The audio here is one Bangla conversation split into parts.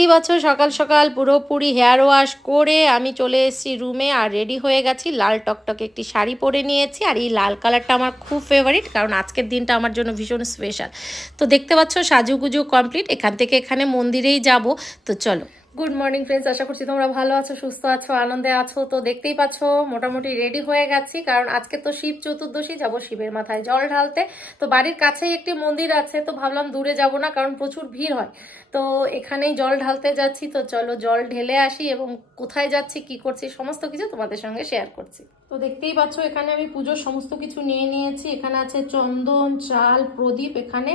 দেখতেই পাচ্ছ সকাল সকাল পুরোপুরি হেয়ার ওয়াশ করে আমি চলে এসেছি রুমে আর রেডি হয়ে গেছি। লাল টকটকে একটি শাড়ি পরে নিয়েছি আর এই লাল কালারটা আমার খুব ফেভারিট, কারণ আজকের দিনটা আমার জন্য ভীষণ স্পেশাল। তো দেখতে পাচ্ছ সাজুগুজু কমপ্লিট, এখান থেকে এখানে মন্দিরেই যাব। তো চলো। গুড মর্নিং ফ্রেন্ডস, আশা করছি তোমরা ভালো আছো, সুস্থ আছো, আনন্দে আছো। তো দেখতেই পাচ্ছ মোটামুটি রেডি হয়ে গেছি, কারণ আজকে তো শিব চতুর্দশী, যাব শিবের মাথায় জল ঢালতে। তো বাড়ির কাছেই একটি মন্দির আছে, তো ভাবলাম দূরে যাব না, কারণ প্রচুর ভিড় হয়। তো এখানেই জল ঢালতে যাচ্ছি। তো চলো জল ঢেলে আসি এবং কোথায় যাচ্ছি কি করছি সমস্ত কিছু তোমাদের সঙ্গে শেয়ার করছি। তো দেখতেই পাচ্ছ এখানে আমি পুজোর সমস্ত কিছু নিয়ে নিয়েছি। এখানে আছে চন্দন, চাল, প্রদীপ এখানে,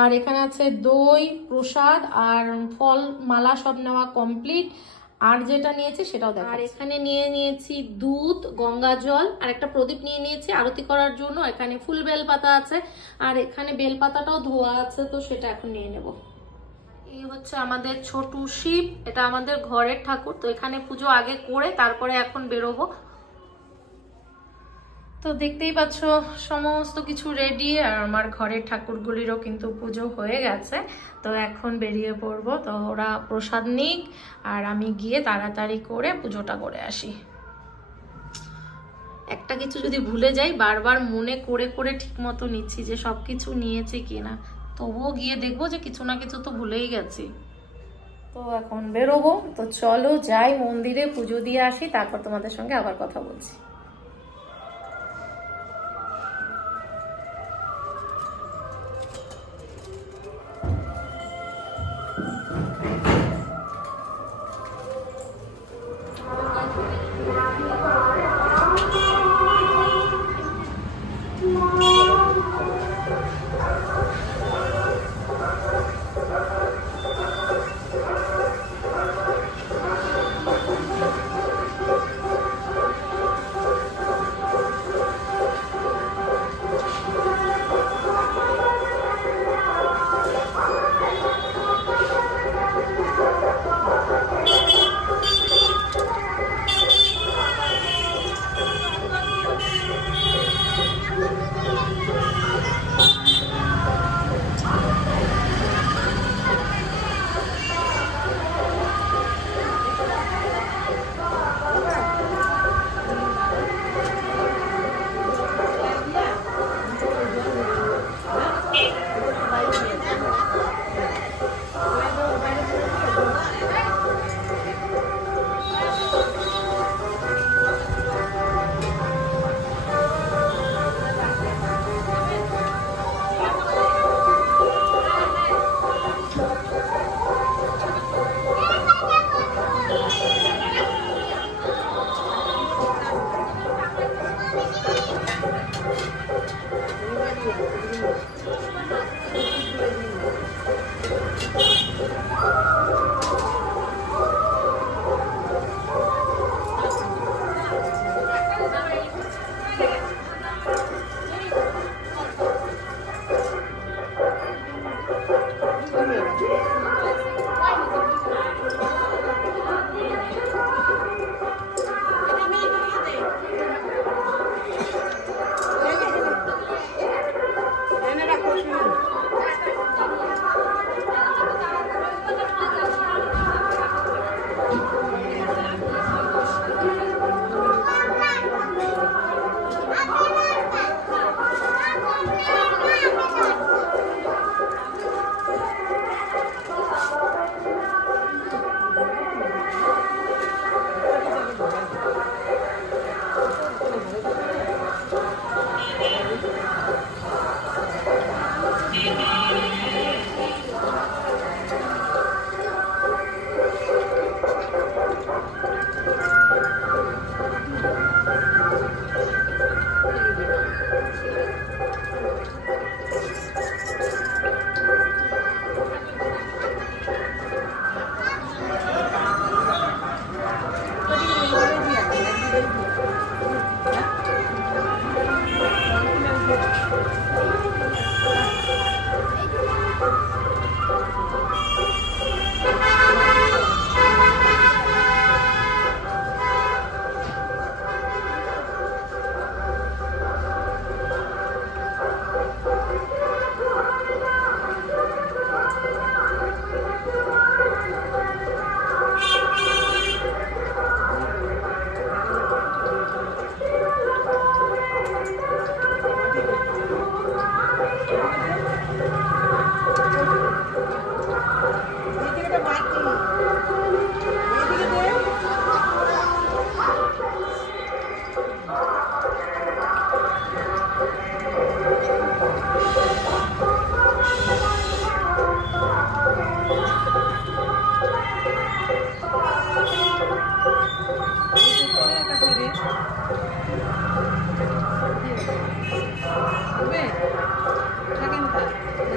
আর এখানে আছে দই, প্রসাদ আর ফল মালা সব নেওয়া কমপ্লিট। আর যেটা নিয়েছি সেটাও দেখো। আর এখানে নিয়ে নিয়েছি দুধ, গঙ্গা জল আর একটা প্রদীপ নিয়ে নিয়েছি আরতি করার জন্য। এখানে ফুল বেলপাতা আছে আর এখানে বেলপাতাটাও ধোয়া আছে, তো সেটা এখন নিয়ে নেব। এই হচ্ছে আমাদের ছোট শিব, এটা আমাদের ঘরের ঠাকুর। তো এখানে পুজো আগে করে তারপরে এখন বেরোবো। তো দেখতেই পাচ্ছ সমস্ত কিছু রেডি, আর আমার ঘরের ঠাকুরগুলিরও কিন্তু পুজো হয়ে গেছে। তো এখন বেরিয়ে পড়বো। তো ওরা প্রসাদ নিক আর আমি গিয়ে তাড়াতাড়ি করে পুজোটা করে আসি। একটা কিছু যদি ভুলে যাই, বারবার মনে করে করে ঠিক মতো নিচ্ছি যে সব কিছু নিয়েছি কিনা, তবুও গিয়ে দেখবো যে কিছু না কিছু তো ভুলেই গেছি। তো এখন বেরোবো। তো চলো যাই মন্দিরে, পুজো দিয়ে আসি, তারপর তোমাদের সঙ্গে আবার কথা বলছি।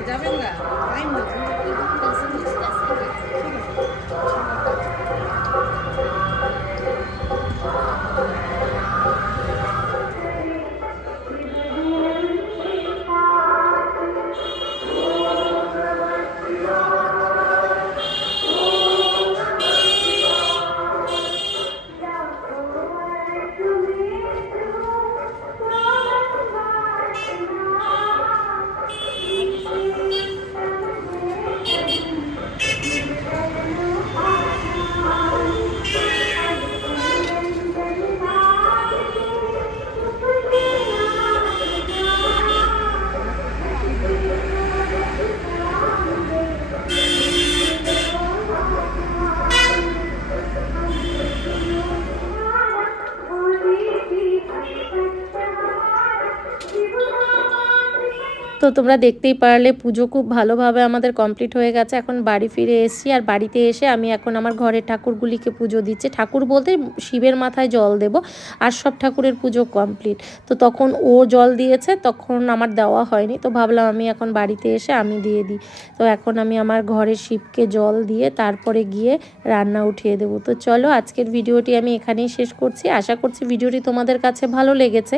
যাবেন না টাইম না তো তোমরা দেখতেই পারলে পুজো খুব ভালোভাবে আমাদের কমপ্লিট হয়ে গেছে। এখন বাড়ি ফিরে এসেছি, আর বাড়িতে এসে আমি এখন আমার ঘরের ঠাকুরগুলিকে পুজো দিচ্ছি। ঠাকুর বলতে শিবের মাথায় জল দেব, আর সব ঠাকুরের পুজো কমপ্লিট। তো তখন ও জল দিয়েছে, তখন আমার দেওয়া হয়নি, তো ভাবলাম আমি এখন বাড়িতে এসে আমি দিয়ে দিই। তো এখন আমি আমার ঘরের শিবকে জল দিয়ে তারপরে গিয়ে রান্না উঠিয়ে দেবো। তো চলো, আজকের ভিডিওটি আমি এখানেই শেষ করছি। আশা করছি ভিডিওটি তোমাদের কাছে ভালো লেগেছে,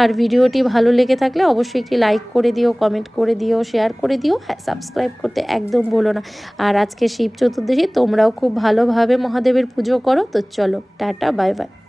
আর ভিডিওটি ভালো লেগে থাকলে অবশ্যই একটি লাইক করে দিও, কমেন্ট করে দিও, শেয়ার করে দিও, হ্যাঁ সাবস্ক্রাইব করতে একদম ভুলো না। আর আজকে শিব চতুর্দশী, তোমরাও খুব ভালোভাবে মহাদেবের পুজো করো। তো চলো, টাটা, বাই বাই।